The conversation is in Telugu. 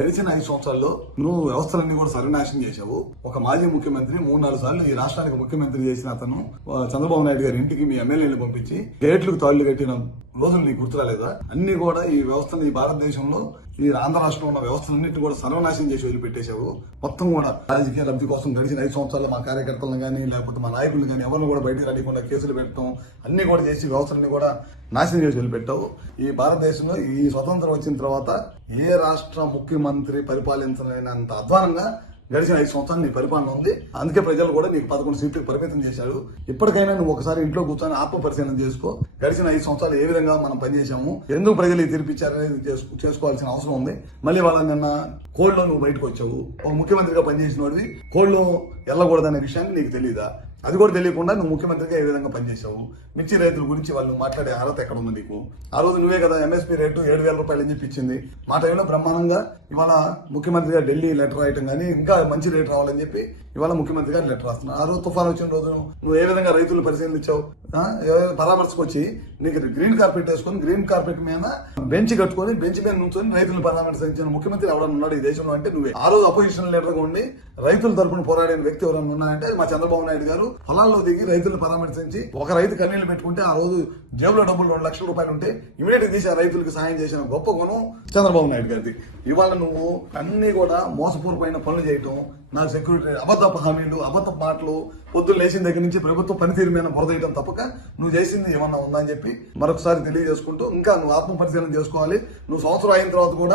గడిచిన 5 సంవత్సరాల్లో నువ్వు వ్యవస్థలన్నీ కూడా సర్వనాశనం చేశావు. ఒక మాజీ ముఖ్యమంత్రి 3-4 సార్లు ఈ రాష్ట్రానికి ముఖ్యమంత్రి చేసిన అతను చంద్రబాబు నాయుడు గారి ఇంటికి మీ ఎమ్మెల్యేలు పంపించి గేట్లకు తాళ్లు కట్టిన రోజులు నీకు గుర్తురాలేదా? అన్ని కూడా ఈ వ్యవస్థను, ఈ భారతదేశంలో ఈ ఆంధ్ర రాష్ట్రంలో ఉన్న వ్యవస్థలన్నింటినీ కూడా సర్వనాశనం చేసి వదిలిపెట్టేశావు. మొత్తం కూడా రాజకీయ లబ్ధి కోసం గడిచిన 5 సంవత్సరాల్లో మా కార్యకర్తలను కానీ లేకపోతే మా నాయకులు కానీ ఎవరిని కూడా బయటకు రానికుండా కేసులు పెట్టడం అన్ని కూడా చేసి వ్యవస్థలన్నీ కూడా నాశనం చేసి వదిలిపెట్టావు. ఈ భారతదేశంలో ఈ స్వతంత్రం వచ్చిన తర్వాత ఏ రాష్ట్ర ముఖ్యమంత్రి పరిపాలించలేనంత అధ్వానంగా గడిచిన 5 సంవత్సరాలు నీ పరిపాలన ఉంది. అందుకే ప్రజలు కూడా నీకు 11 సీట్లకు పరిమితం చేశారు. ఇప్పటికైనా నువ్వు ఒకసారి ఇంట్లో కూర్చొని ఆత్మ పరిశీలన చేసుకో. గడిచిన 5 సంవత్సరాలు ఏ విధంగా మనం పనిచేశాము, ఎందుకు ప్రజలు తీర్పిచ్చారనేది చేసుకోవాల్సిన అవసరం ఉంది. మళ్ళీ వాళ్ళ నిన్న కోడ్లో నువ్వు బయటకు వచ్చావు. ఒక ముఖ్యమంత్రిగా పనిచేసిన వాడివి కోడ్లో వెళ్ళకూడదనే విషయాన్ని నీకు తెలియదా? అది కూడా తెలియకుండా నువ్వు ముఖ్యమంత్రిగా ఏ విధంగా పనిచేశావు? మిర్చి రైతుల గురించి వాళ్ళు మాట్లాడే అర్హత ఎక్కడ ఉంది నీకు? ఆ రోజు నువ్వే కదా ఎంఎస్పీ రేటు 7,000 రూపాయలు అని చెప్పి ఇచ్చింది. మా టైంలో బ్రహ్మాండంగా ఇవాళ ముఖ్యమంత్రిగా ఢిల్లీ లెటర్ రాయటం కానీ ఇంకా మంచి రేటు రావాలని చెప్పి ఇవాళ ముఖ్యమంత్రిగా లెటర్ రాస్తున్నా. ఆ రోజు తుఫాన్ వచ్చిన రోజు నువ్వు ఏ విధంగా రైతులు పరిశీలించావు? పరామర్శకు వచ్చి నీకు గ్రీన్ కార్పెట్ వేసుకొని గ్రీన్ కార్పెట్ మీద బెంచ్ కట్టుకొని బెంచ్ మీద నుంచొని రైతులు పరామర్శించిన ముఖ్యమంత్రి ఎవరైనా ఉన్నాడు ఈ దేశంలో అంటే నువ్వే. ఆ రోజు అపోజిషన్ లీడర్గా ఉండి రైతుల తరపున పోరాడిన వ్యక్తి ఎవరైనా ఉన్నారంటే మా చంద్రబాబు నాయుడు గారు. పొలాల్లో దిగి రైతులను పరామర్శించి ఒక రైతు కన్నీళ్లు పెట్టుకుంటే ఆ రోజు జేబులో డబ్బులు 2 లక్షల రూపాయలు ఉంటే ఇమీడియట్ గా తీసి ఆ రైతులకు సాయం చేసిన గొప్ప గుణం చంద్రబాబు నాయుడు గారిది. ఇవాళ నువ్వు అన్ని కూడా మోసపూర్వమైన పనులు చేయటం, నాకు సెక్యూరిటీ అబద్ధపు హామీలు, అబద్ధపు మాటలు, పొద్దున్న లేచిన దగ్గర నుంచి ప్రభుత్వ పనితీరు మీద బురదేయడం తప్పక నువ్వు చేసింది ఏమన్నా ఉందా అని చెప్పి మరొకసారి తెలియజేసుకుంటూ ఇంకా నువ్వు ఆత్మ పరిశీలన చేసుకోవాలి. నువ్వు సంవత్సరం అయిన తర్వాత కూడా